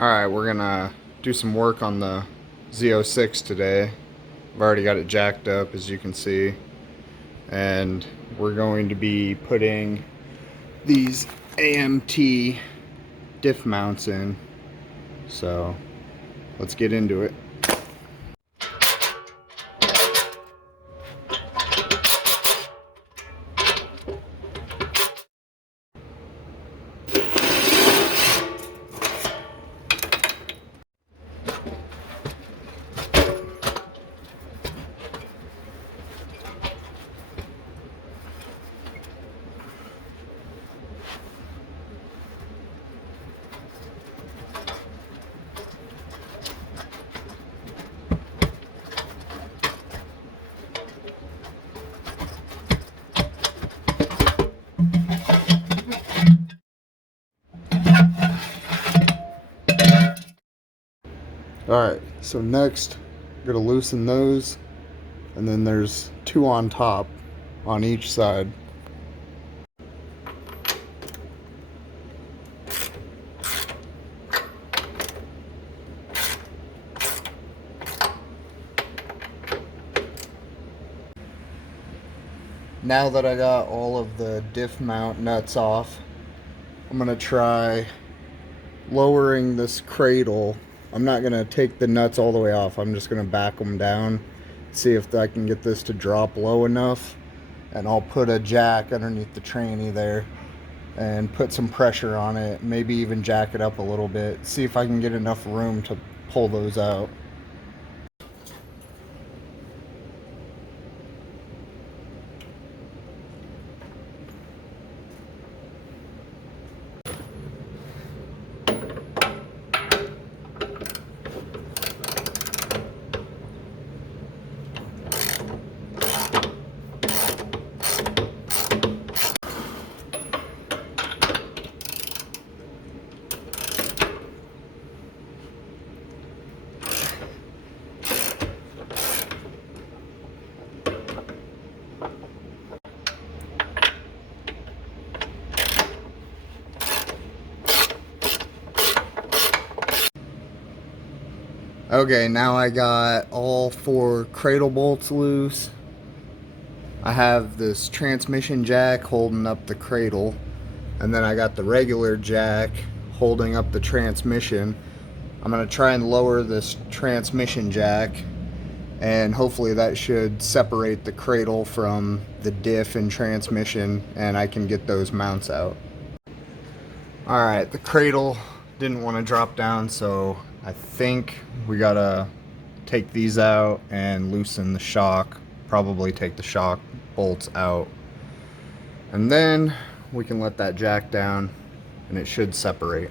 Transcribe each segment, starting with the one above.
Alright, we're gonna do some work on the Z06 today. I've already got it jacked up, as you can see. And we're going to be putting these AMT diff mounts in. So, let's get into it. Alright, so next I'm going to loosen those, and then there's two on top on each side. Now that I got all of the diff mount nuts off, I'm going to try lowering this cradle. I'm not going to take the nuts all the way off. I'm just going to back them down, see if I can get this to drop low enough, and I'll put a jack underneath the tranny there and put some pressure on it, maybe even jack it up a little bit, see if I can get enough room to pull those out. Okay, now I got all four cradle bolts loose. I have this transmission jack holding up the cradle, and then I got the regular jack holding up the transmission. I'm going to try and lower this transmission jack, and hopefully that should separate the cradle from the diff and transmission, and I can get those mounts out. Alright, the cradle didn't want to drop down, so I think we gotta take these out and loosen the shock, probably take the shock bolts out, and then we can let that jack down and it should separate.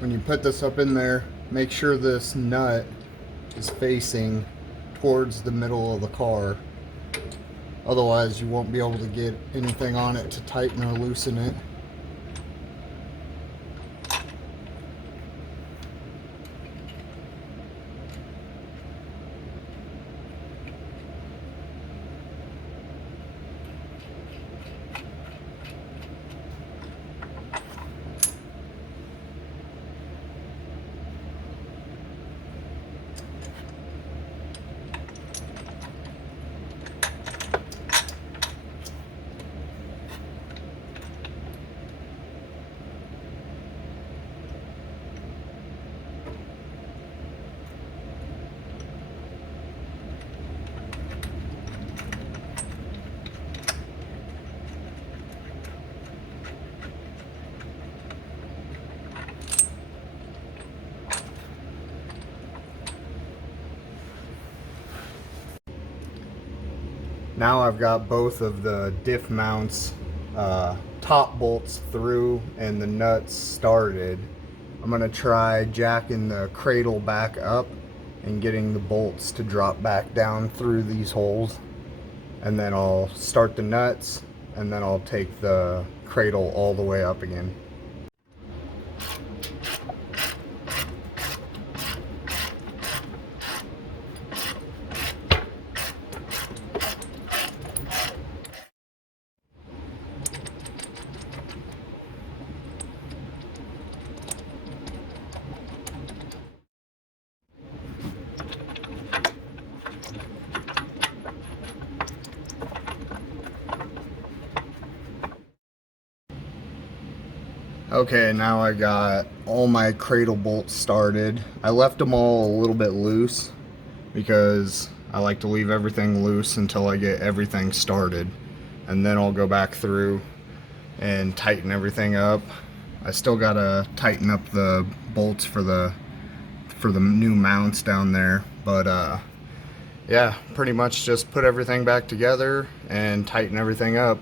When you put this up in there, make sure this nut is facing towards the middle of the car. Otherwise, you won't be able to get anything on it to tighten or loosen it. Now I've got both of the diff mounts top bolts through and the nuts started. I'm gonna try jacking the cradle back up and getting the bolts to drop back down through these holes, and then I'll start the nuts, and then I'll take the cradle all the way up again. Okay, now I got all my cradle bolts started. I left them all a little bit loose because I like to leave everything loose until I get everything started, and then I'll go back through and tighten everything up. I still gotta tighten up the bolts for the new mounts down there, but yeah, pretty much just put everything back together and tighten everything up.